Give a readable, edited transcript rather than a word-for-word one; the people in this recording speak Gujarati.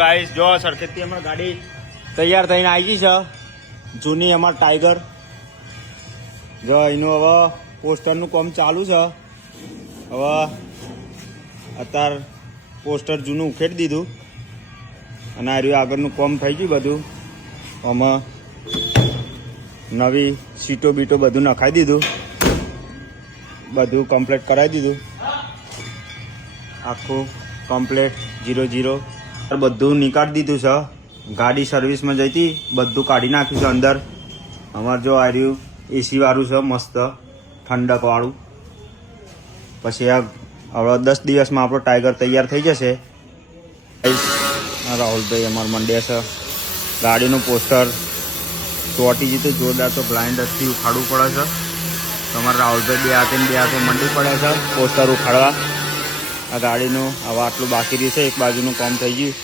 ગાઈસ જો સરખેજથી અમારી ગાડી તૈયાર થઈને આવી ગઈ છે. જૂની અમાર ટાઈગર જો એનું હવે પોસ્ટરનું કામ ચાલુ છે. હવે અત્યારે પોસ્ટર જૂનું ઉખેડી દીધું અને આ રહ્યું આગળનું કામ થઈ ગયું બધું. આમાં નવી સીટો બીટો બધું નખાઈ દીધું, બધું કમ્પ્લીટ કરાવી દીધું. આખું કમ્પ્લીટ 0-0 બધું નીકાળી દીધું છે. ગાડી સર્વિસમાં જઈ હતી, બધું કાઢી નાખ્યું છે અંદર. અમારે જો આ રહ્યું એસી વાળું છે, મસ્ત ઠંડક વાળું. પછી આ હવે 10 દિવસમાં આપણો ટાઈગર તૈયાર થઈ જશે. રાહુલભાઈ અમારા મંડ્યા છે. ગાડીનું પોસ્ટર ચોટી જતું જોરદાર, તો બ્લાઇન્ડરથી ઉખાડવું પડે છે. તમારે રાહુલભાઈ બે હાથે મંડી પડે છે પોસ્ટર ઉખાડવા. આ ગાડીનું હવે આટલું બાકી રહ્યું છે, એક બાજુનું કામ થઈ ગયું.